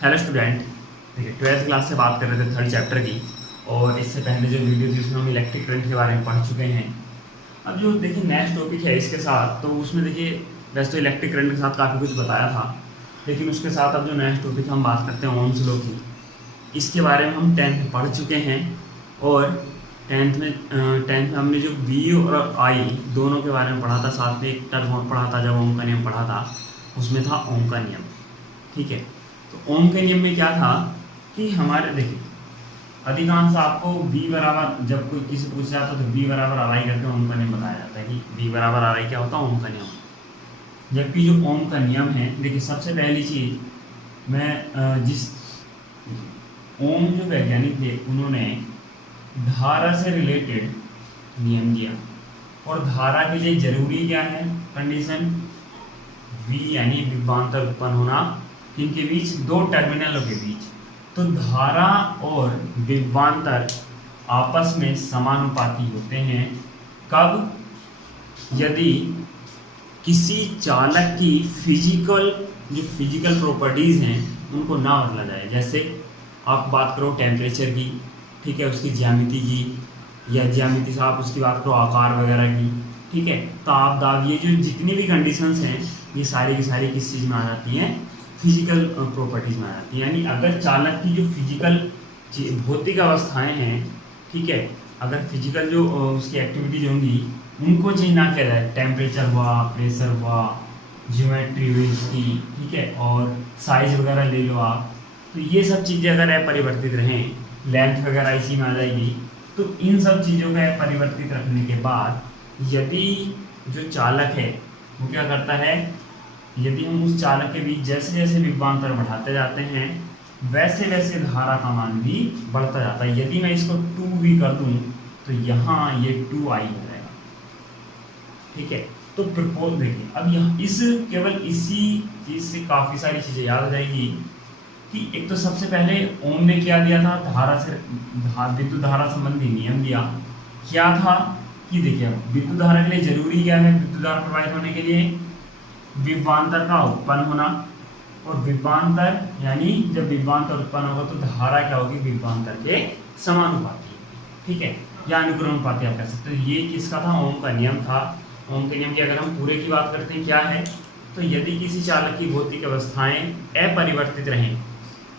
Hello student. देखिए, 12th class से बात कर रहे थे 3rd चैप्टर की, और इससे पहले जो वीडियो थी उसमें हम इलेक्ट्रिक करंट के बारे में पढ़ चुके हैं। अब जो देखिए नेक्स्ट टॉपिक है इसके साथ, तो उसमें देखिए वैसे तो इलेक्ट्रिक करंट के साथ काफ़ी कुछ बताया था, लेकिन उसके साथ अब जो नेक्स्ट टॉपिक हम बात करते हैं ओम्स लॉ की, इसके बारे में हम 10th में पढ़ चुके हैं। और 10th में हमने जो वी और आई दोनों के बारे में पढ़ा था, साथ में एक टर्म और पढ़ा था जब ओम का नियम पढ़ा था, उसमें था ओम का नियम। ठीक है, तो ओम के नियम में क्या था कि हमारे देखिए अधिकांश आपको v बराबर, जब कोई किसी पूछ जाता है तो v बराबर आर आई करके ओम का नियम बताया जाता है कि v बराबर आर आई क्या होता है, ओम का नियम। जबकि जो ओम का नियम है, देखिए सबसे पहली चीज मैं जिस ओम जो वैज्ञानिक थे उन्होंने धारा से रिलेटेड नियम दिया, और धारा के लिए जरूरी क्या है कंडीशन, v यानी विभवांतर उत्पन्न होना इनके बीच, दो टर्मिनलों के बीच। तो धारा और विभवांतर आपस में समानुपाती होते हैं कब, यदि किसी चालक की फिजिकल प्रॉपर्टीज़ हैं उनको ना बदला जाए। जैसे आप बात करो टेम्परेचर की, ठीक है, उसकी ज्यामिति की, या ज्यामिति से आप उसकी बात करो आकार वगैरह की, ठीक है, ताप दाब, ये जो जितनी भी कंडीशंस हैं ये सारी की सारी किस चीज़ में आ जाती हैं, फिजिकल प्रॉपर्टीज में आ जाती है। यानी अगर चालक की जो फिजिकल भौतिक अवस्थाएं हैं, ठीक है, अगर फिजिकल जो उसकी एक्टिविटीज होंगी उनको चेंज ना किया जाए, टेम्परेचर हुआ, प्रेशर हुआ, ज्योमेट्री हुई उसकी, ठीक है, और साइज वगैरह ले लो आप, तो ये सब चीज़ें अगर अपरिवर्तित रहें, लेंथ वगैरह इसी में आ जाएगी। तो इन सब चीज़ों का परिवर्तित रखने के बाद यदि जो चालक है वो क्या करता है, यदि हम उस चालक के बीच जैसे जैसे विभवांतर बढ़ाते जाते हैं वैसे वैसे धारा का मान भी बढ़ता जाता है। यदि मैं इसको 2v कर दूं तो यहाँ ये 2i हो जाएगा। ठीक है, तो प्रपोज देखिए, अब यहाँ इस केवल इसी चीज से काफी सारी चीजें याद हो जाएंगी कि एक तो सबसे पहले ओम ने क्या दिया था, धारा से विद्युत धारा संबंधी नियम दिया। क्या था कि देखिए विद्युत धारा के लिए जरूरी क्या है, विद्युत धारा प्रवाहित होने के लिए विभवांतर का उत्पन्न होना, और विभवांतर यानी जब विभवांतर उत्पन्न होगा तो धारा क्या होगी, विभवांतर के समानुपाती, ठीक है, या अनुक्रमानुपाती आप कह सकते हो। ये किसका था, ओम का नियम था। ओम के नियम की अगर हम पूरे की बात करते हैं क्या है, तो यदि किसी चालक की भौतिक अवस्थाएं अपरिवर्तित रहें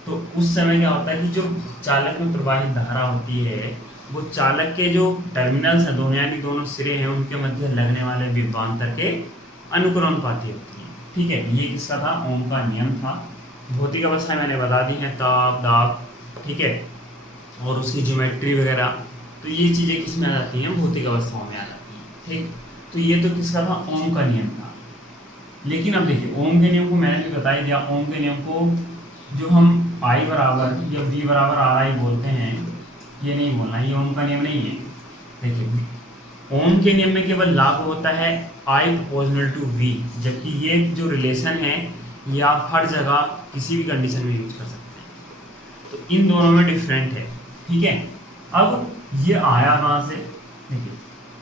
तो उस समय क्या होता है कि जो चालक में प्रवाहित धारा होती है वो चालक के जो टर्मिनल्स हैं दोनों, यानी दोनों सिरे हैं, उनके मध्य लगने वाले विभवांतर के अनुक्रमानुपाती होती है। ठीक है, ये किसका था, ओम का नियम था। भौतिक अवस्था मैंने बता दी है, ताप दाब, ठीक है, और उसकी ज्योमेट्री वगैरह, तो ये चीज़ें किस में आ जाती हैं, भौतिक अवस्थाओं में आ जाती हैं। ठीक, तो ये तो किसका था, ओम का नियम था। लेकिन अब देखिए ओम के नियम को मैंने भी बता ही दिया, ओम के नियम को जो हम आई बराबर या वी बराबर आर आई बोलते हैं, ये नहीं बोलना, ये ओम का नियम नहीं है। देखिए ओम के नियम में केवल लागू होता है आई प्रोपोर्शनल टू वी, जबकि ये जो रिलेशन है ये आप हर जगह किसी भी कंडीशन में यूज कर सकते हैं। तो इन दोनों में डिफरेंट है। ठीक है, अब ये आया कहाँ से, देखिए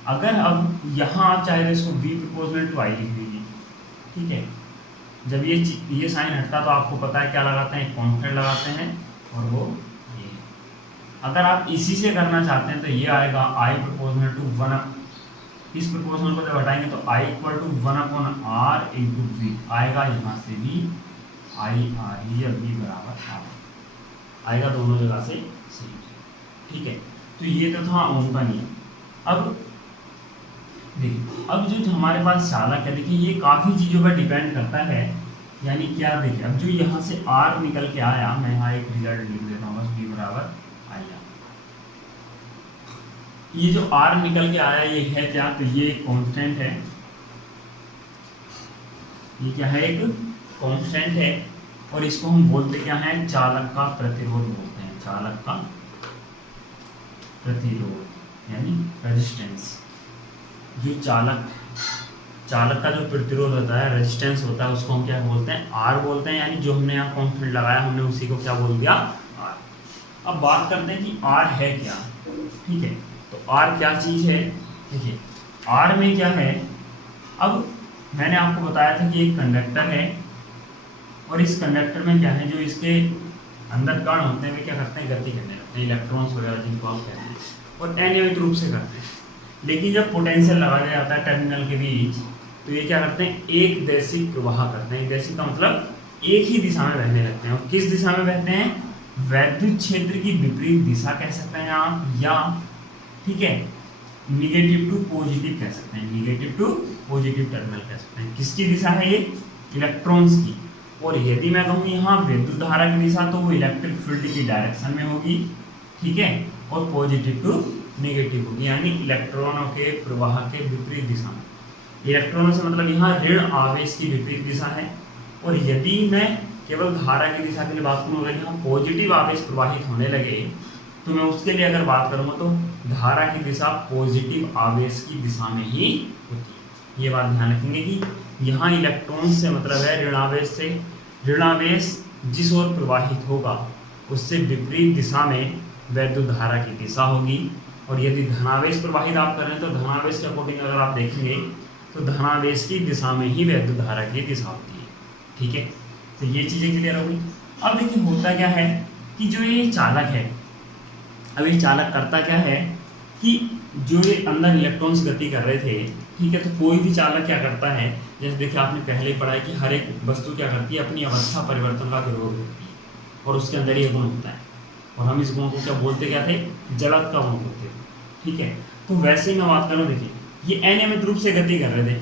अगर अब यहाँ आप चाहे तो इसको वी प्रोपोर्शनल टू आई लिख दीजिए। ठीक है, जब ये साइन हटता तो आपको पता है क्या लगाते हैं, कॉन्स्टेंट लगाते हैं, और वो ये। अगर आप इसी से करना चाहते हैं तो ये आएगा आई प्रोपोर्शनल टू 1, इस प्रोपोर्शनल को जब हटाएंगे तो I equal to 1/r into V आएगा, यहाँ से भी आई आर ही, या वी बराबर आर आएगा, दोनों जगह से सेम। ठीक है, तो ये तो था ओम का नियम। अब देखिए अब जो हमारे पास चालक है, देखिए ये काफ़ी चीज़ों पर डिपेंड करता है। यानी क्या, देखिए अब जो यहाँ से आर निकल के आया, मैं यहाँ एक रिजल्ट लिख देता हूँ बस, वी बराबर आया। ये जो आर निकल के आया ये है क्या, तो ये एक कांस्टेंट है, ये क्या है, एक कांस्टेंट है, और इसको हम बोलते क्या है, चालक का प्रतिरोध बोलते हैं, चालक का प्रतिरोध यानी रेजिस्टेंस। जो चालक का जो प्रतिरोध होता है, रेजिस्टेंस होता है, उसको हम क्या बोलते हैं, आर बोलते हैं। यानी जो हमने यहाँ कांस्टेंट लगाया हमने उसी को क्या बोल दिया, आर। अब बात करते हैं कि आर है क्या। ठीक है, तो आर क्या चीज़ है, देखिए आर में क्या है, अब मैंने आपको बताया था कि एक कंडक्टर है, और इस कंडक्टर में क्या है, जो इसके अंदर कण होते हैं वे क्या करते हैं, गति करने लगते हैं, इलेक्ट्रॉन्स वगैरह जिनको हम कहते हैं, और अनियमित रूप से करते हैं। लेकिन जब पोटेंशियल लगा दिया जाता है टर्मिनल के बीच तो ये क्या करते हैं, एक दैशिक प्रवाह करते हैं। एक दैशिक का मतलब एक ही दिशा में बहने लगते हैं। और किस दिशा में बहते हैं, वैद्युत क्षेत्र की विपरीत दिशा कह सकते हैं आप, या ठीक है निगेटिव टू पॉजिटिव कह सकते हैं, निगेटिव टू पॉजिटिव टर्मिनल कह सकते हैं। किसकी दिशा है ये, इलेक्ट्रॉन्स की। और यदि मैं कहूँ यहाँ विद्युत धारा की दिशा तो वो इलेक्ट्रिक फील्ड की डायरेक्शन में होगी, ठीक है, और पॉजिटिव टू नेगेटिव होगी, यानी इलेक्ट्रॉनों के प्रवाह के विपरीत दिशा में। इलेक्ट्रॉनों से मतलब यहाँ ऋण आवेश की विपरीत दिशा है। और यदि मैं केवल धारा की दिशा के लिए बात करूँ, अगर यहाँ पॉजिटिव आवेश प्रवाहित होने लगे तो मैं उसके लिए अगर बात करूँगा तो धारा की दिशा पॉजिटिव आवेश की दिशा में ही होती है। ये बात ध्यान रखेंगे कि यहाँ इलेक्ट्रॉन से मतलब है ऋण आवेश से, ऋण आवेश जिस ओर प्रवाहित होगा उससे विपरीत दिशा में वैद्युत धारा की दिशा होगी। और यदि धनावेश प्रवाहित आप कर रहे हैं तो धनावेश के अकॉर्डिंग अगर आप देखेंगे तो धनावेश की दिशा में ही वैद्युत धारा की दिशा होती है, ठीक है। तो ये चीज़ें क्लियर हो गई। अब देखिए होता क्या है कि जो ये चालक है, अब ये चालक करता क्या है कि जो ये अंदर इलेक्ट्रॉन्स गति कर रहे थे, ठीक है, तो कोई भी चालक क्या करता है, जैसे देखिए आपने पहले पढ़ा है कि हर एक वस्तु क्या करती है, अपनी अवस्था परिवर्तन का विरोध करती है और उसके अंदर ये गुण होता है। और हम इस गुण को क्या बोलते क्या थे, जड़त्व का गुण बोलते थे, ठीक है। तो वैसे ही मैं बात करूँ, देखिए ये अनियमित रूप से गति कर रहे थे।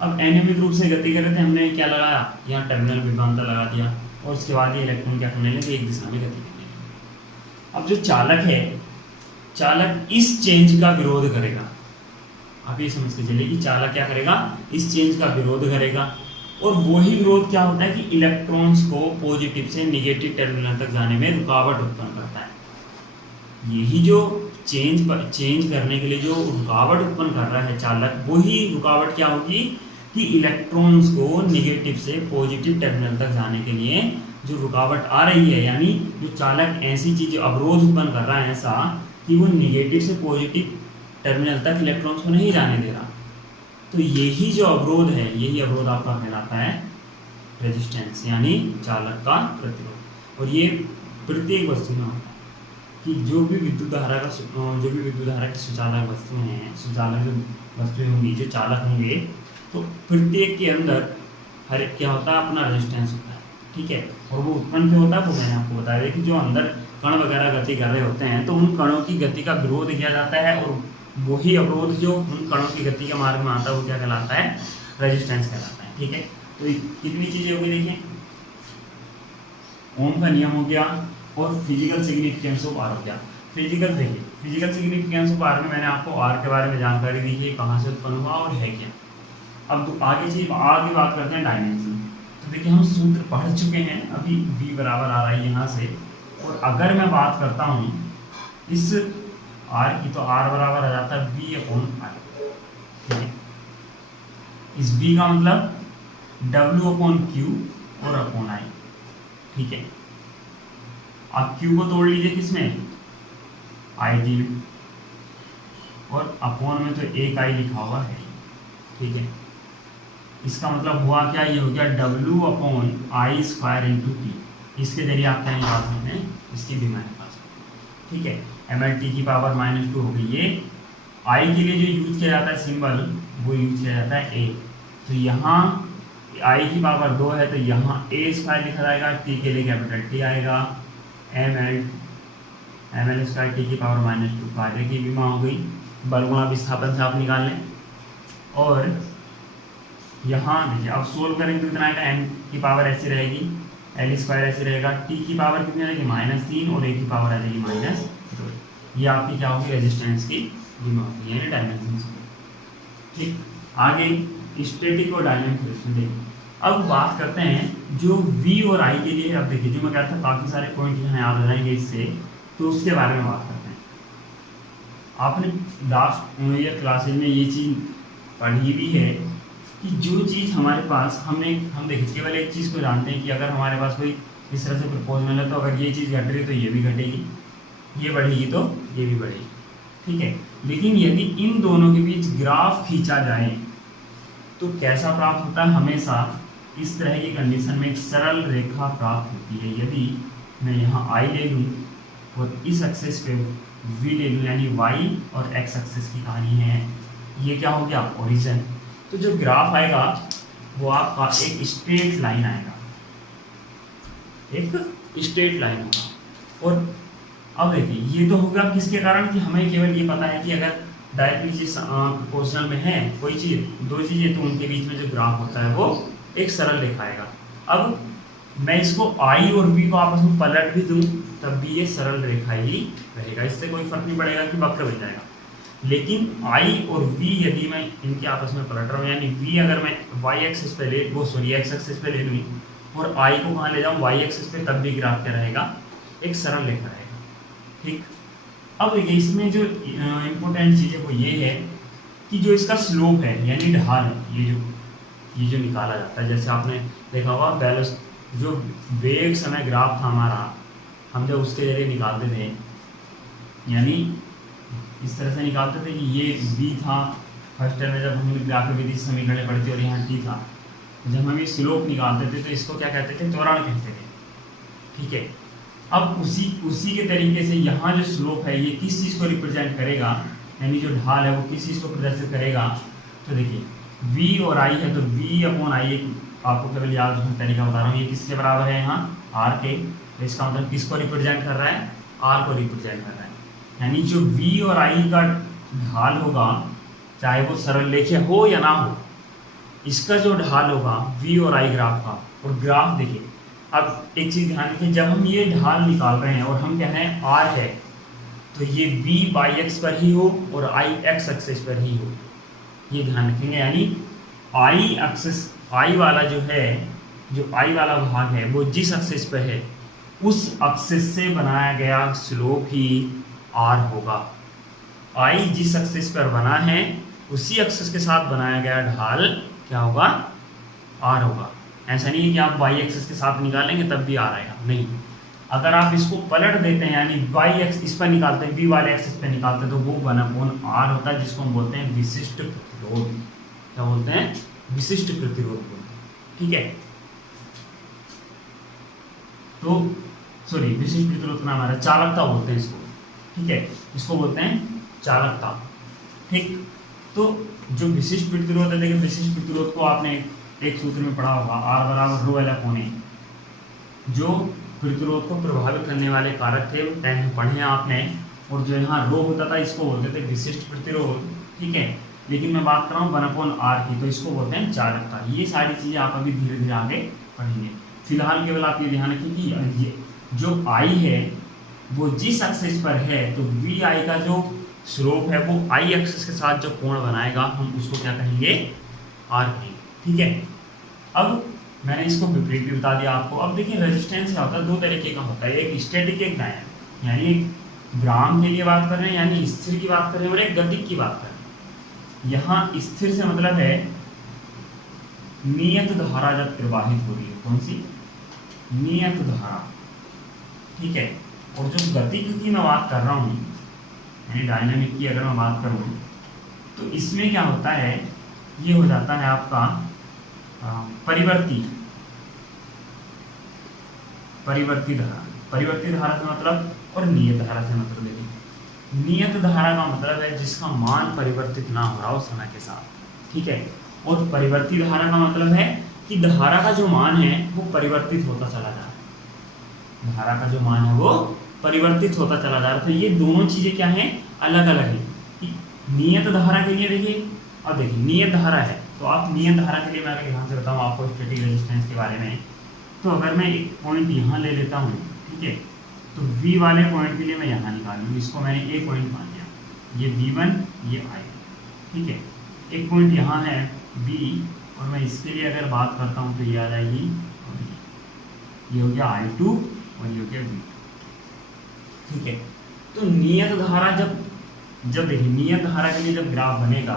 अब अनियमित रूप से गति कर रहे थे, हमने क्या लगाया, यहाँ टर्मिनल विभवांतर लगा दिया और उसके बाद ये इलेक्ट्रॉन क्या करने लगे, एक दिशा में गति करने लगे। अब जो चालक है, चालक इस चेंज का विरोध करेगा। आप ये समझ के चलिए कि चालक क्या करेगा, इस चेंज का विरोध करेगा। और वही विरोध क्या होता है कि इलेक्ट्रॉन्स को पॉजिटिव से निगेटिव टर्मिनल तक जाने में रुकावट उत्पन्न करता है। यही जो चेंज करने के लिए जो रुकावट उत्पन्न कर रहा है चालक, वही रुकावट क्या होगी कि इलेक्ट्रॉन्स को निगेटिव से पॉजिटिव टर्मिनल तक जाने के लिए जो रुकावट आ रही है, यानी जो चालक ऐसी चीज अवरोध उत्पन्न कर रहा है ऐसा कि वो निगेटिव से पॉजिटिव टर्मिनल तक इलेक्ट्रॉन्स को नहीं जाने दे रहा, तो यही जो अवरोध है, यही अवरोध आपका कहलाता है रेजिस्टेंस, यानी चालक का प्रतिरोध। और ये प्रत्येक वस्तु में होता है कि जो भी विद्युत धारा की सुचालक वस्तुएं हैं, सुचालक जो वस्तुएं होंगी, जो चालक होंगे, तो प्रत्येक के अंदर हर एक क्या होता है, अपना रेजिस्टेंस होता है, ठीक है। और वो उत्पन्न क्यों होता है, वो मैंने आपको बताया है कि जो अंदर कण वगैरह गति कर रहे होते हैं तो उन कणों की गति का विरोध किया जाता है, और वही अवरोध जो उन कणों की गति के मार्ग में आता है वो क्या कहलाता है, रेजिस्टेंस कहलाता है, ठीक है। तो कितनी चीजें होगी, देखिए ओम का नियम हो गया और फिजिकल सिग्निफिकेंस ऑफ आर हो गया। फिजिकल देखिए, फिजिकल सिग्निफिकेंस ऑफ आर में मैंने आपको आर के बारे में जानकारी दी है, कहाँ से उत्पन्न हुआ और है क्या। अब आगे बात करते हैं डायमेंशन। तो देखिए हम सूत्र पढ़ चुके हैं, अभी v बराबर आ रहा है यहाँ से, और अगर मैं बात करता हूँ इस r की, तो r बराबर आ जाता है v/i, ठीक है। इस v का मतलब w/q और /i, ठीक है। आप q को तोड़ लीजिए किसमें, it में, और अपॉन में तो एक i लिखा हुआ है, ठीक है। इसका मतलब हुआ क्या, ये हो गया w/i² × t। इसके जरिए आप क्या याद करते हैं, इसकी भी मैंने पास, ठीक है। mlt की पावर -2 हो गई। ये i के लिए जो यूज किया जाता है सिंबल, वो यूज किया जाता है a। तो यहाँ i की पावर 2 है तो यहाँ a² लिखा जाएगा, t के लिए कैपिटल T आएगा, ml² t की पावर -2 कार्य की विमा हो गई। बलगुणा विस्थापन से आप निकाल लें। और यहाँ देखिए अब सोल्व करेंगे तो कितना आएगा, n की पावर ऐसी रहेगी, l² ऐसे रहेगा, t की पावर कितनी रहेगी -3 और a की पावर आ जाएगी -2। ये आपकी क्या होगी, रेजिस्टेंस की विमा होगी, यानी डायमेंशन, ठीक। आगे स्टैटिक और डायनामिक रेजिस्टेंस देखिए। अब बात करते हैं जो v और i के लिए। अब देखिए जो मैं कहता था काफ़ी सारे पॉइंट यहाँ याद हो जाएंगे इससे, तो उसके बारे में बात करते हैं। आपने लास्ट ईयर क्लासेज में ये चीज़ पढ़ी भी है कि जो चीज़ हमारे पास हम देखिए केवल एक चीज़ को जानते हैं कि अगर हमारे पास कोई इस तरह से प्रपोजल है तो अगर ये चीज़ घट रही है तो ये भी घटेगी, ये बढ़ेगी तो ये भी बढ़ेगी, ठीक है। लेकिन यदि इन दोनों के बीच ग्राफ खींचा जाए तो कैसा प्राप्त होता है, हमेशा इस तरह की कंडीशन में एक सरल रेखा प्राप्त होती है। यदि मैं यहाँ आई ले लूँ और इस एक्सेस पे वी ले लूँ, यानी वाई और एक्स एक्सेस की कहानी है। ये क्या हो गया, ओरिजिन। तो जो ग्राफ आएगा वो आपका एक स्ट्रेट लाइन आएगा, एक स्ट्रेट लाइन होगा। और अब देखिए ये तो होगा किसके कारण, कि हमें केवल ये पता है कि अगर डायरेक्टली चीज प्रोपोर्शनल में है कोई चीज़, दो चीज़ें, तो उनके बीच में जो ग्राफ होता है वो एक सरल रेखा आएगा। अब मैं इसको आई और वी को आपस में पलट भी दूं तब भी ये सरल रेखा ही रहेगा, इससे कोई फर्क नहीं पड़ेगा कि वक्र बन जाएगा। लेकिन आई और वी यदि मैं इनके आपस में पलट रहा हूँ, यानी वी अगर मैं वाई एक्सिस पे ले वो सॉरी एक्स एक्सिस पे ले लूँ और आई को कहाँ ले जाऊँ वाई एक्सिस पे, तब भी ग्राफ क्या रहेगा, एक सरल रेखा रहेगा। ठीक, अब देखिए इसमें जो इम्पोर्टेंट चीज़ है वो ये है कि जो इसका स्लोप है यानी ढाल है, ये जो निकाला जाता है, जैसे आपने देखा होगा बैलेंस जो वेग समय ग्राफ था हमारा, हम जब उसके जरिए निकालते थे, यानी इस तरह से निकालते थे कि ये v था फर्स्ट टाइम में जब हम ग्राफ विधि से समीकरण पढ़ते और यहाँ t था, जब हम ये स्लोप निकालते थे तो इसको क्या कहते थे, त्वरण कहते थे। ठीक है, अब उसी के तरीके से यहाँ जो स्लोप है ये किस चीज़ को रिप्रेजेंट करेगा, यानी जो ढाल है वो किस चीज़ को प्रदर्शित करेगा। तो देखिए v और i है तो v अपॉन आई, आपको केवल याद रखने का तरीका बता रहा हूँ, ये किसके बराबर है यहाँ r के, तो इसका मतलब किसको रिप्रेजेंट कर रहा है, r को रिप्रेजेंट कर रहा है। यानी जो v और i का ढाल होगा, चाहे वो सरल रेखा हो या ना हो, इसका जो ढाल होगा v और i ग्राफ का, और ग्राफ देखिए अब एक चीज़ ध्यान रखिए, जब हम ये ढाल निकाल रहे हैं और हम कह रहे हैं r है, तो ये v बाई एक्स पर ही हो और i एक्स एक्सिस पर ही हो, ये ध्यान रखेंगे। यानी i एक्सिस, i वाला जो है, जो i वाला भाग है वो जिस एक्सिस पर है उस एक्सिस से बनाया गया स्लोप ही r होगा। i जिस एक्सिस पर बना है उसी एक्सिस के साथ बनाया गया ढाल क्या होगा, r होगा। ऐसा नहीं है कि आप y एक्सिस के साथ निकालेंगे तब भी r आएगा, नहीं। अगर आप इसको पलट देते हैं यानी y एक्स इस पर निकालते हैं, v वाले एक्सिस पर निकालते हैं, तो वो 1/r होता है, जिसको हम बोलते हैं विशिष्ट प्रतिरोध। क्या बोलते हैं, विशिष्ट प्रतिरोध बोलते हैं। ठीक है, तो सॉरी विशिष्ट प्रतिरोध का नाम आ रहा है, चालकता बोलते हैं इसको। ठीक है, इसको बोलते हैं चालकता। ठीक, तो जो विशिष्ट प्रतिरोध है, देखिए विशिष्ट प्रतिरोध को आपने एक सूत्र में पढ़ा होगा, R बराबर रो एल अपॉन ए। जो प्रतिरोध को प्रभावित करने वाले कारक थे वो 10 में पढ़े आपने, और जो यहाँ रो होता था इसको बोलते थे विशिष्ट प्रतिरोध। ठीक है, लेकिन मैं बात कर रहा हूँ 1/r की, तो इसको बोलते हैं चालकता। ये सारी चीज़ें आप अभी धीरे धीरे आगे पढ़ेंगे। फिलहाल केवल आप ये ध्यान रखें कि ये जो I है वो जिस एक्सिस पर है, तो vi का जो स्लोप है वो i एक्सिस के साथ जो कोण बनाएगा हम उसको क्या कहेंगे, r कहेंगे। ठीक है, अब मैंने इसको विपरीत भी बता दिया आपको। अब देखिए रेजिस्टेंस क्या होता है, दो तरीके का होता है, एक स्टैटिक एक डायनामिक। यानी ग्राम के लिए बात कर रहे हैं, यानी स्थिर की बात कर रहे हैं, और एक गतिक की बात कर रहे हैं। यहाँ स्थिर से मतलब है नियत धारा जब प्रवाहित हो रही है, कौन सी, नियत धारा। ठीक है, और जो गतिक की मैं बात कर रहा हूँ यानी डायनामिक की अगर मैं बात करूँ, तो इसमें क्या होता है, ये हो जाता है आपका परिवर्ती धारा। परिवर्ती धारा से मतलब और नियत धारा से मतलब, देखिए नियत धारा का मतलब है जिसका मान परिवर्तित ना हो रहा हो समय के साथ। ठीक है, और परिवर्ती धारा का मतलब है कि धारा का जो मान है वो परिवर्तित होता चला जा रहा है, धारा का जो मान है वो परिवर्तित होता चला जा रहा है। तो ये दोनों चीज़ें क्या हैं, अलग अलग है। नियत धारा के लिए देखिए, अब देखिए नियत धारा है, तो आप नियत धारा के लिए मैं अगर यहाँ से बताऊँ आपको स्टैटिक रेजिस्टेंस के बारे में, तो अगर मैं एक पॉइंट यहाँ ले लेता हूँ, ठीक है, तो V वाले पॉइंट के लिए मैं यहाँ निकाल लूँ, इसको मैंने A पॉइंट मान लिया, ये V1 ये I। ठीक है, एक पॉइंट यहाँ है B, और मैं इसके लिए अगर बात करता हूँ तो ये आ जाएगी, ये हो गया I2 और ये हो गया V2। ठीक है, तो नियत धारा जब देखिए नियत धारा के लिए जब ग्राफ बनेगा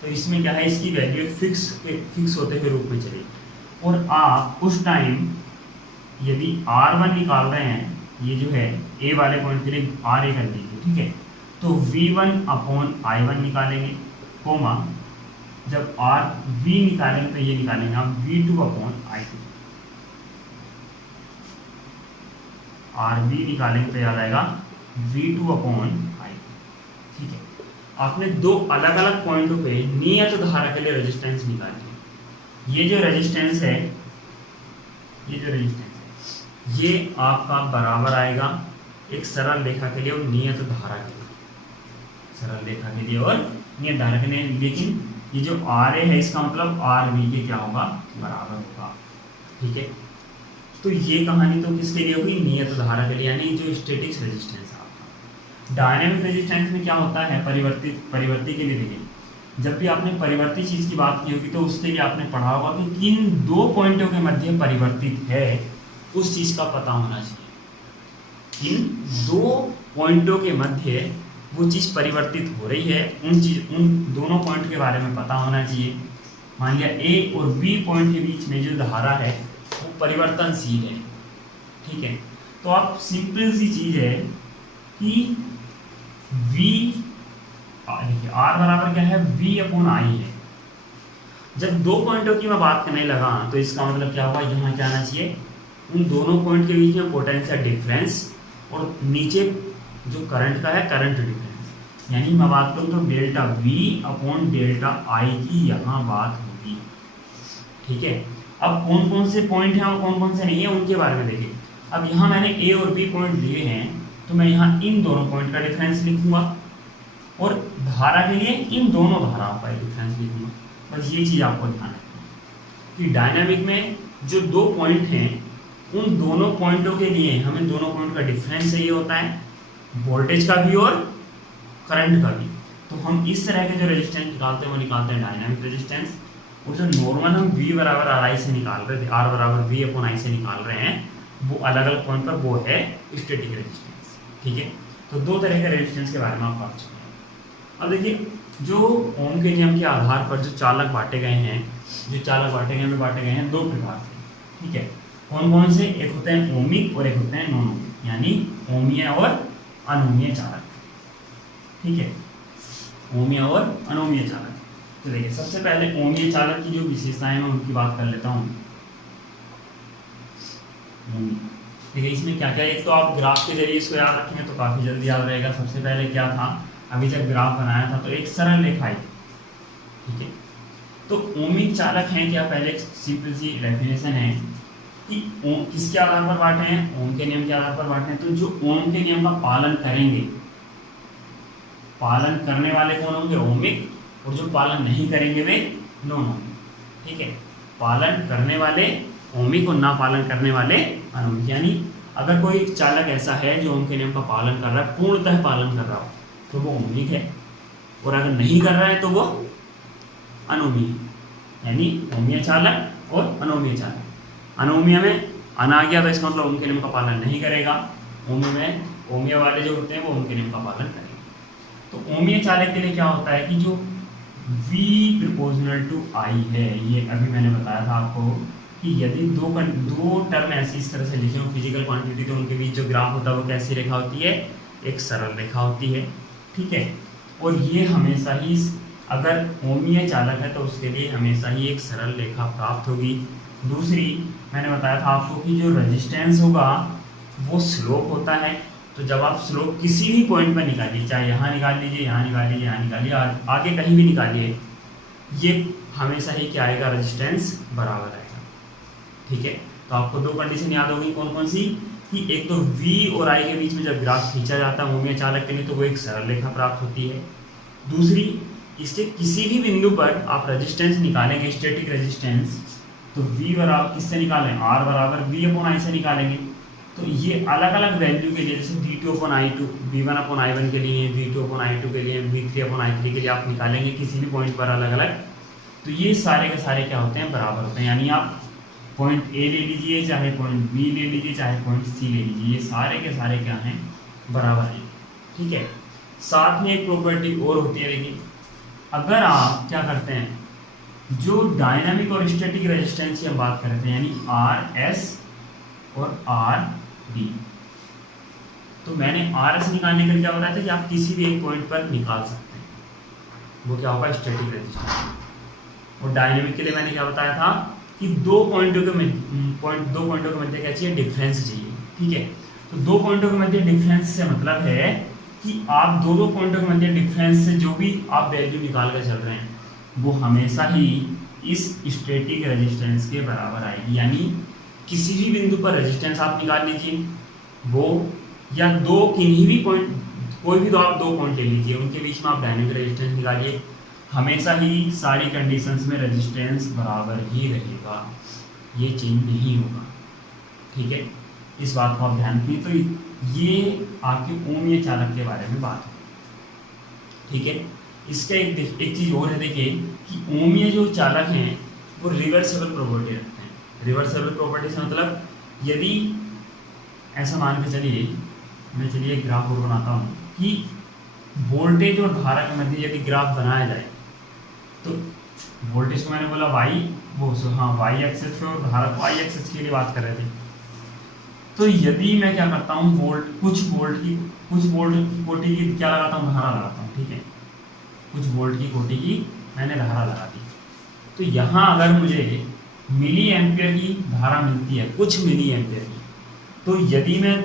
तो इसमें क्या है, इसकी वैल्यू फिक्स होते हुए रूप में चलेगी, और आप उस टाइम यदि R1 निकाल रहे हैं, ये जो है A वाले पॉइंट के लिए RA कर दीजिए। ठीक है, तो V1 अपॉन I1 निकालेंगे, कोमा जब V निकालेंगे तो ये निकालेंगे आप V2 upon I2। R B निकालेंगे तो याद आएगा V2 अपॉन आई। ठीक है, आपने दो अलग अलग पॉइंटों पे नियत धारा के लिए रेजिस्टेंस निकाली। ये जो रेजिस्टेंस है, ये आपका बराबर आएगा एक सरल रेखा के लिए और नियत धारा के लिए, सरल रेखा के लिए और नियत धारा के लिए। लेकिन ये जो आर ए है इसका मतलब आर बी के क्या होगा, बराबर होगा। ठीक है, तो ये कहानी तो किसके लिए होगी, नियत धारा के लिए, यानी जो स्टैटिक रेजिस्टेंस है आपका। डायनामिक रेजिस्टेंस में क्या होता है, परिवर्ती के लिए देखिए, जब भी आपने परिवर्ती चीज की बात की होगी तो उसके लिए आपने पढ़ा होगा कि किन दो पॉइंटों के मध्य परिवर्तित है, उस चीज का पता होना चाहिए। किन दो पॉइंटों के मध्य वो चीज परिवर्तित हो रही है, उन दोनों पॉइंट के बारे में पता होना चाहिए। मान लिया ए और बी पॉइंट के बीच में जो धारा है वो परिवर्तनशील है। ठीक है, तो आप सिंपल सी चीज है कि V देखिए आर बराबर क्या है, V अपॉन आई है। जब दो पॉइंटों की मैं बात करने लगा तो इसका मतलब क्या होगा, यहाँ क्या आना चाहिए, उन दोनों पॉइंट के बीच में पोटेंशियल डिफरेंस और नीचे जो करंट का है करंट डिफरेंस, यानी मैं बात करूँ तो डेल्टा V अपॉन डेल्टा आई की यहाँ बात होगी। ठीक है, अब कौन कौन से पॉइंट हैं और कौन कौन से नहीं है उनके बारे में देखिए। अब यहाँ मैंने ए और बी पॉइंट लिए हैं तो मैं यहाँ इन दोनों पॉइंट का डिफरेंस लिखूंगा और धारा के लिए इन दोनों धाराओं का डिफरेंस लिखूंगा। बस ये चीज़ आपको ध्यान रखना कि डायनामिक में जो दो पॉइंट हैं उन दोनों पॉइंटों के लिए हमें दोनों पॉइंट का डिफरेंस चाहिए होता है, वोल्टेज का भी और करंट का भी। तो हम इस तरह के जो रेजिस्टेंस निकालते हैं वो निकालते हैं डायनामिक रेजिस्टेंस। और जो नॉर्मल हम V बराबर आर आई से निकाल रहे थे, आर बराबर V अपॉन आई से निकाल रहे हैं, वो अलग अलग पॉइंट पर वो है स्टैटिक रेजिस्टेंस। ठीक है, तो दो तरह के रेजिस्टेंस के बारे में आप बात चुके हैं। अब देखिए जो ओम के नियम के आधार पर जो चालक बांटे गए हैं, बांटे गए हैं दो प्रकार से। ठीक है, कौन कौन से, एक होते हैं ओमिक और एक होते हैं नॉन ओमिक, यानी ओमीय और अनोमीय चालक। ठीक है, ओमीय और अनोमीय चालक। तो देखिए सबसे पहले ओमीय चालक की जो विशेषताएं हैं मैं उनकी बात कर लेता हूँ। देखिए इसमें क्या क्या, एक तो आप ग्राफ के जरिए इसको याद रखेंगे तो काफी जल्दी याद रहेगा। सबसे पहले क्या था, अभी जब ग्राफ बनाया था तो एक सरल रेखा आई। ठीक है, तो ओमिक चालक हैं क्या, पहले सिंपल सी डेफिनेशन है कि किसके आधार पर बांटे हैं, ओम के नियम के आधार पर बांटे हैं। तो जो ओम के नियम का पालन करेंगे, पालन करने वाले कौन होंगे, ओमिक, और जो पालन नहीं करेंगे वे नॉन ओमिक। ठीक है, पालन करने वाले ओमिक और ना पालन करने वाले अनोमिक। यानी अगर कोई चालक ऐसा है जो ओम के नियम का पालन कर रहा है, पूर्णतः पालन कर रहा हो, तो वो ओमिक है, और अगर नहीं कर रहा है तो वो अनोमीय है। यानी ओमीय चालक और अनोमीय चालक। अनोमीय में अन आ गया तो इसका मतलब ओम के नियम का पालन नहीं करेगा, ओमीय में ओमीय वाले जो होते हैं वो ओम के नियम का पालन करेंगे। तो ओमीय चालक के लिए क्या होता है कि जो V प्रोपोर्शनल टू I है, ये अभी मैंने बताया था आपको कि यदि दो टर्म ऐसी इस तरह से लिखे हो फिजिकल क्वांटिटी, तो उनके बीच जो ग्राफ होता है वो कैसी रेखा होती है, एक सरल रेखा होती है। ठीक है, और ये हमेशा ही अगर ओमीय चालक है तो उसके लिए हमेशा ही एक सरल रेखा प्राप्त होगी। दूसरी मैंने बताया था आपको कि जो रेजिस्टेंस होगा वो स्लोप होता है। तो जब आप स्लोप किसी भी पॉइंट पर निकालिए, चाहे यहाँ निकाल लीजिए, यहाँ निकाल लीजिए, यहाँ निकालिए, आगे कहीं भी निकालिए, ये हमेशा ही क्या आएगा, रेजिस्टेंस बराबर आएगा। ठीक है, तो आपको दो कंडीशन याद होगी कौन कौन सी, कि एक तो V और I के बीच में जब ग्राफ खींचा जाता है ओमीय चालक के लिए तो वो एक सरल रेखा प्राप्त होती है। दूसरी, इसके किसी भी बिंदु पर आप रेजिस्टेंस निकालेंगे, स्टैटिक रेजिस्टेंस, तो V बराबर किससे निकालें, R बराबर V अपॉन I से निकालेंगे। तो ये अलग अलग वैल्यू के लिए, जैसे V2 upon I2, V1 upon I1 के लिए, V2 अपॉन I2 के लिए, V3 अपॉन I3 के लिए आप निकालेंगे किसी भी पॉइंट पर अलग अलग, तो ये सारे के सारे क्या होते हैं, बराबर होते हैं। यानी आप पॉइंट A ले लीजिए, चाहे पॉइंट B ले लीजिए, चाहे पॉइंट C ले लीजिए, ये सारे के सारे क्या हैं, बराबर हैं। ठीक है, साथ में एक प्रॉपर्टी और होती है, देखिए अगर आप क्या करते हैं, जो डायनामिक और स्टैटिक रेजिस्टेंस की हम बात करते हैं, यानी RS और RD, तो मैंने RS निकालने के लिए क्या बताया था कि आप किसी भी एक पॉइंट पर निकाल सकते हैं, वो क्या होगा, स्टैटिक रेजिस्टेंस। और डायनामिक के लिए मैंने क्या बताया था कि दो पॉइंटों के मध्य क्या चाहिए, डिफरेंस चाहिए। ठीक है, तो दो पॉइंटों के मध्य डिफरेंस से मतलब है कि आप दो पॉइंटों के मध्य डिफरेंस से जो भी आप वैल्यू निकाल कर चल रहे हैं वो हमेशा ही इस स्टैटिक रेजिस्टेंस के बराबर आएगी। यानी किसी भी बिंदु पर रेजिस्टेंस आप निकाल लीजिए वो, या दो किन्हीं भी पॉइंट, कोई भी आप दो पॉइंट ले लीजिए, उनके बीच में आप डायनेमिक रेजिस्टेंस निकालिए, हमेशा ही सारी कंडीशंस में रेजिस्टेंस बराबर ही रहेगा, ये चेंज नहीं होगा। ठीक है, इस बात को आप ध्यान रखिए। तो ये आपके ओमीय चालक के बारे में बात है। ठीक है, इसका एक चीज़ और है, देखिए कि ओमीय जो चालक हैं वो रिवर्सेबल प्रॉपर्टी रखते हैं। रिवर्सेबल प्रॉपर्टी से मतलब यदि ऐसा मान के चलिए, मैं चलिए एक ग्राफ और बनाता हूँ कि वोल्टेज और धारा के मध्य यदि ग्राफ बनाया जाए तो वोल्टेज को मैंने बोला वाई, वो हाँ वाई एक्सेस पे, और धारा को आई एक्सेस के लिए बात कर रहे थे। तो यदि मैं क्या करता हूँ, कुछ वोल्ट की कोटि की क्या लगाता हूँ, धारा लगाता हूँ। ठीक है, कुछ वोल्ट की कोटि की मैंने धारा लगा दी। तो यहाँ अगर मुझे मिली एम्पियर की धारा मिलती है, कुछ मिली एम्पियर की, तो यदि मैं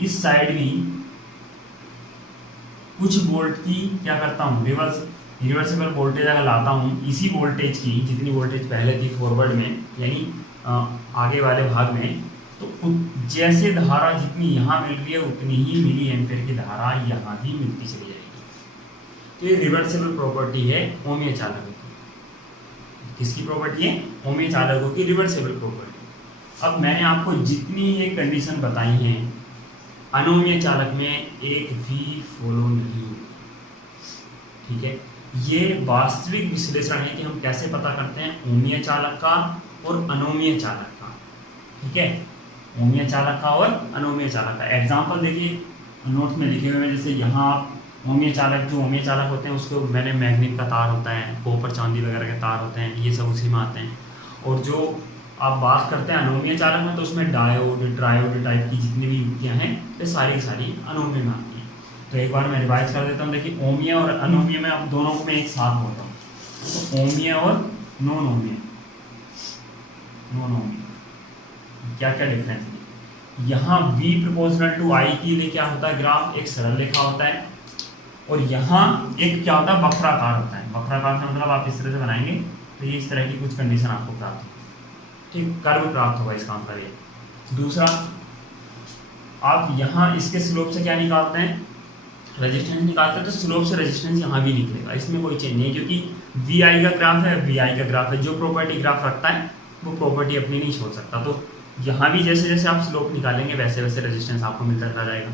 इस साइड भी कुछ वोल्ट की क्या करता हूँ, रिवर्सेबल वोल्टेज अगर लाता हूँ इसी वोल्टेज की, जितनी वोल्टेज पहले थी फॉरवर्ड में यानी आगे वाले भाग में, तो जैसे धारा जितनी यहाँ मिल रही है उतनी ही मिली एम्पियर की धारा यहाँ भी मिलती चली जाएगी। तो ये रिवर्सेबल प्रॉपर्टी है ओमीय चालकों की। किसकी प्रॉपर्टी है? ओमीय चालकों की रिवर्सेबल प्रॉपर्टी। अब मैंने आपको जितनी ये कंडीशन बताई हैं, अनोमीय चालक में एक भी फॉलो नहीं होगी। ठीक है, ये वास्तविक विश्लेषण है कि हम कैसे पता करते हैं ओमीय चालक का और अनोमीय चालक का। ठीक है, ओमीय चालक का और अनोमीय चालक का एग्जाम्पल देखिए नोट में लिखे हुए हैं। जैसे यहाँ आप ओमीय चालक, जो ओमीय चालक होते हैं उसको मैंने मैग्नेट का तार होता है, कॉपर चांदी वगैरह के तार होते हैं, ये सब उसी में आते हैं। और जो आप बात करते हैं अनोमीय चालक में, तो उसमें डायोड, ट्रायोड टाइप की जितनी भी युक्तियाँ हैं ये सारी सारी अनोमीय में आती हैं। तो एक बार मैं रिवाइज कर देता हूँ। देखिए ओमीय और अनोमीय में अब दोनों को मैं एक साथ बोलता हूँ, तो ओमीय और नॉन ओमीय क्या क्या डिफरेंस है। यहाँ V प्रोपोर्शनल टू I के लिए क्या होता है, ग्राफ एक सरल रेखा होता है, और यहाँ एक क्या होता है, वक्राकार होता है। वक्राकार से मतलब आप इस तरह से बनाएंगे तो ये इस तरह की कुछ कंडीशन आपको प्राप्त होगी। ठीक, कर्व प्राप्त होगा इसका मतलब ये। दूसरा, आप यहाँ इसके स्लोप से क्या निकालते हैं, रेजिस्टेंस निकालते हैं, तो स्लोप से रेजिस्टेंस यहाँ भी निकलेगा, इसमें कोई चेंज नहीं है, क्योंकि VI का ग्राफ है, VI का ग्राफ है, जो प्रॉपर्टी ग्राफ रखता है वो प्रॉपर्टी अपनी नहीं छोड़ सकता। तो यहाँ भी जैसे जैसे आप स्लोप निकालेंगे वैसे वैसे रेजिस्टेंस आपको मिलता चला जाएगा।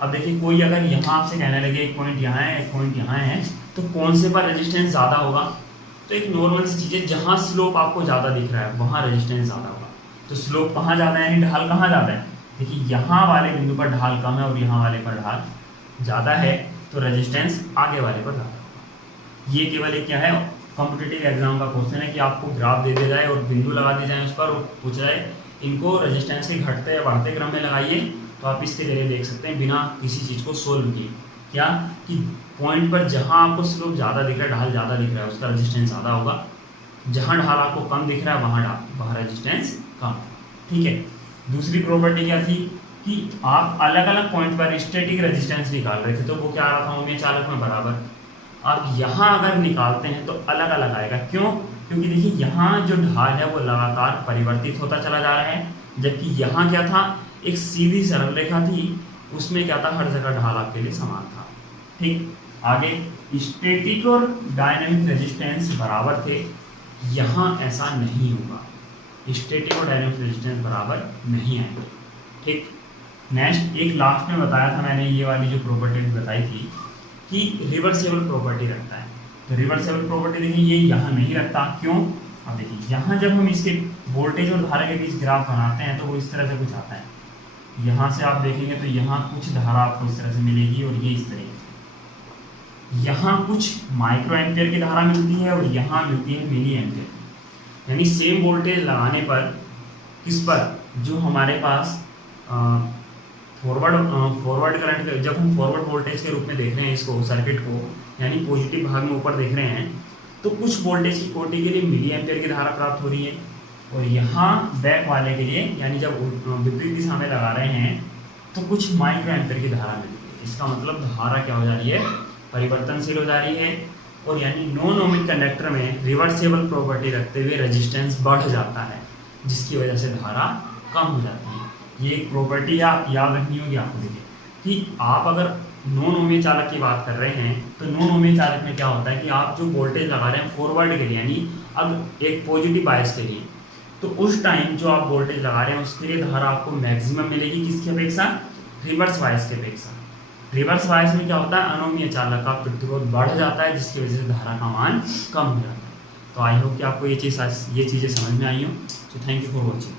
अब देखिए कोई अगर यहाँ आपसे कहने लगे एक पॉइंट यहाँ है, एक पॉइंट यहाँ है, तो कौन से पर रेजिस्टेंस ज़्यादा होगा, तो एक नॉर्मल सी चीज़ है, जहाँ स्लोप आपको ज़्यादा दिख रहा है वहाँ रेजिस्टेंस ज़्यादा होगा। तो स्लोप कहाँ ज़्यादा है, यानी ढाल कहाँ ज़्यादा है, देखिए यहाँ वाले बिंदु पर ढाल कम है और यहाँ वाले पर ढाल ज़्यादा है, तो रेजिस्टेंस आगे वाले पर ज़्यादा होगा। ये केवल एक क्या है, कॉम्पिटिटिव एग्जाम का क्वेश्चन है कि आपको ग्राफ दे दिया जाए और बिंदु लगा दिए जाए उस पर, और पूछा जाए इनको रेजिस्टेंस के घटते या बढ़ते क्रम में लगाइए, तो आप इसके जरिए देख सकते हैं बिना किसी चीज़ को सोल्व किए, क्या कि पॉइंट पर जहाँ आपको स्लोप ज़्यादा दिख रहा है, ढाल ज़्यादा दिख रहा है, उसका रेजिस्टेंस ज़्यादा होगा, जहाँ ढाल आपको कम दिख रहा है वहाँ रेजिस्टेंस कम। ठीक है, दूसरी प्रॉपर्टी क्या थी कि आप अलग अलग पॉइंट पर स्टैटिक रेजिस्टेंस निकाल रहे थे, तो वो क्या आ रहा था ओमीय चालक में बराबर। आप यहाँ अगर निकालते हैं तो अलग अलग आएगा, क्यों, क्योंकि देखिए यहाँ जो ढाल है वो लगातार परिवर्तित होता चला जा रहा है, जबकि यहाँ क्या था, एक सीधी सरल रेखा थी, उसमें क्या था, हर जगह ढाल आपके लिए समान था। ठीक, आगे स्टैटिक और डायनेमिक रेजिस्टेंस बराबर थे, यहाँ ऐसा नहीं होगा, स्टैटिक और डायनेमिक रेजिस्टेंस बराबर नहीं आएंगे। ठीक, नेक्स्ट एक लास्ट में बताया था मैंने, ये वाली जो प्रॉपर्टी बताई थी कि रिवर्सेबल प्रॉपर्टी रखता है। तो रिवर्सेबल प्रॉपर्टी देखिए ये यहाँ नहीं रखता, क्यों, अब देखिए यहाँ जब हम इसके वोल्टेज और धारा के बीच ग्राफ बनाते हैं तो वो इस तरह से कुछ आता है, यहाँ से आप देखेंगे तो यहाँ कुछ धारा आपको इस तरह से मिलेगी और ये इस तरीके से, यहाँ कुछ माइक्रो एम्पियर की धारा मिलती है और यहाँ मिलती है मिली एम्पियर। यानी सेम वोल्टेज लगाने पर किस पर, जो हमारे पास फॉरवर्ड करंट, जब हम फॉरवर्ड वोल्टेज के रूप में देख रहे हैं इसको, सर्किट को, यानी पॉजिटिव भाग में ऊपर देख रहे हैं, तो कुछ वोल्टेज की कोटि के लिए मिली एम्पियर की धारा प्राप्त हो रही है, और यहाँ बैक वाले के लिए, यानी जब विपरीत दिशा में लगा रहे हैं तो कुछ माइक्रो एम्पीयर की धारा मिलती है। इसका मतलब धारा क्या हो जा रही है, परिवर्तनशील हो जा रही है। और यानी नॉन ओमिक कंडक्टर में रिवर्सेबल प्रॉपर्टी रखते हुए रेजिस्टेंस बढ़ जाता है, जिसकी वजह से धारा कम हो जाती है। ये एक प्रॉपर्टी आप याद रखनी होगी आपको। देखिए कि आप अगर नॉन ओमिक चालक की बात कर रहे हैं तो नॉन ओमिक चालक में क्या होता है कि आप जो वोल्टेज लगा रहे हैं फॉरवर्ड के लिए, यानी अब एक पॉजिटिव बायस के लिए, तो उस टाइम जो आप वोल्टेज लगा रहे हैं उसके लिए धारा आपको मैक्सिमम मिलेगी, किसकी अपेक्षा, रिवर्स बायस की अपेक्षा। रिवर्स बायस में क्या होता है, अनोमीय चालक का प्रतिरोध बढ़ जाता है, जिसकी वजह से धारा का मान कम हो जाता है। तो आई होप कि आपको ये चीज़ें समझ में आई हो। तो थैंक यू फॉर वॉचिंग।